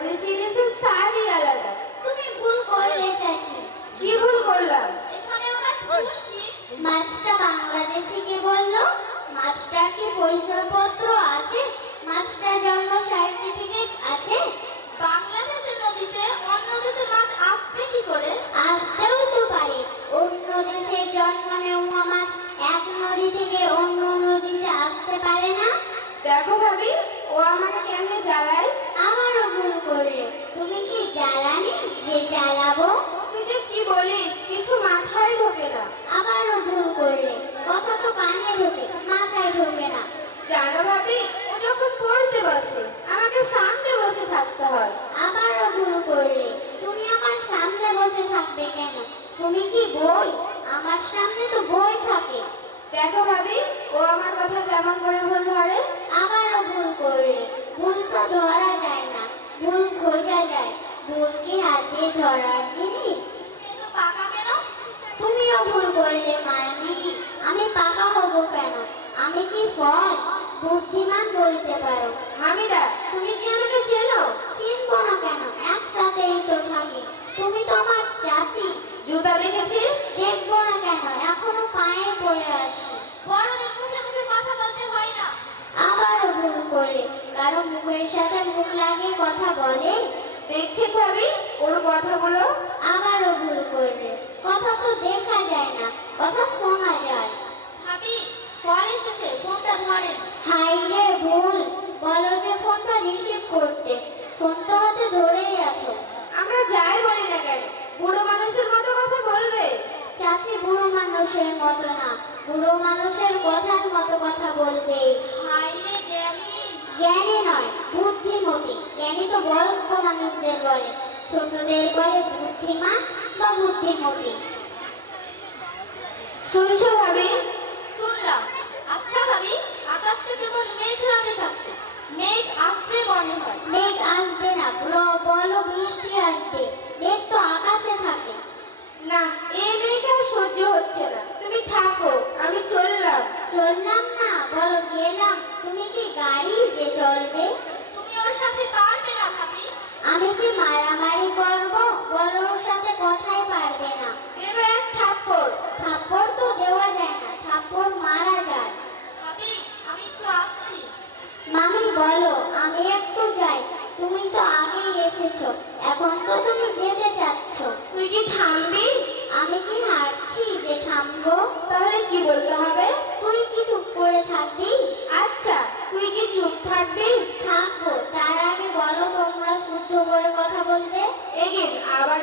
আমাদের সিরিজে সারি আলাদা তুমি ভুল করলে চাচি কি ভুল করলাম এখানে আমার ভুল কি মাছটা বাংলাদেশি কে বলল? মাছটাকে বলছো তুমি কি বই? আমার সামনে তো বই থাকে। দেখো ভাবি ও আমার কথা কেমন করে ভুল ধরে? আবারও ভুল করলে। ভুল তো ধরা যায় না ভুল খোঁজা যায়। ভুল কি হাতে ধরার জিনিস? কিন্তু পাকা কেন? তুমিও ভুল করলে মাইনি আমি পাকা হব কেন? আমি কি ফল? বুদ্ধিমান বলতে পারো। হামিদা তুমি কি আমাকে চেনো চিনবো না কেন একসাথেই তো থাকি তুমি তো আমার চাচি জুতা দেখেছিস দেখব না কেন এখনও পায়ে পড়ে আছি বড়দের মুখে মুখে কথা বলতে হয় না আবারও ভুল করলে কারও মুখের সাথে মুখ লাগিয়ে কথা বলে দেখছিস ভাবি ওর কথাগুলো আবারও ভুল করলে কথা তো দেখা যায় না কথা শোনা যায়। ভাবি কল এসেছে ফোনটা ধরেন। হাই রে ভুল বলো যে ফোনটা রিসিভ করতে। ফোন তো হাতে ধরেই আছো। আমরা যাই বলি না কেন বুড়ো মানুষের মতো কথা বলবে। চাচি বুড়ো মানুষের মতো না বুড়ো মানুষের কথার মতো কথা বলবে। হাই রে জ্ঞানী নয় বুদ্ধিমতী। জ্ঞানী তো বয়স্ক মানুষদের বলে ছোটদের বলে বুদ্ধিমান বা বুদ্ধিমতী। শুনছো ভাবি? শুনলাম। আচ্ছা ভাবি আকাশটা কেমন মেঘলা দেখাচ্ছে মেঘ আসবে মনে হয়। মেঘ আসবে না ব্র- বলো বৃষ্টি আসবে। মেঘ তো আকাশে থাকে। না এই মেঘ আর সহ্য হচ্ছে না। তুমি থাকো। চললাম না বলো গেলাম। তুমি কি গাড়ি যে চলবে? তুমি ওর সাথে পারবে না ভাবি? আমি কি মারামারি করব? বলো ওর সাথে কথাই পারবে না। দেবে এক থাপ্পড়। থাপ্পড় তো দেওয়া যায় না থাপ্পড় মারা যায়। ভাবি আমি একটু আসছি। মামি বলো আমি একটু যাই। তুমি তো আগেই এসেছ এখন তো তুমি যেতে চাচ্ছ। তুই কি থামবি? আমি কি হাঁটছি যে থামবো? তাহলে কি বলতে হবে? তুই কি চুপ করে থাকবি? আচ্ছা তুই কি চুপ থাকবি? থাকব তার আগে বলো তোমরা শুদ্ধ করে কথা বলবে এগিন, আবার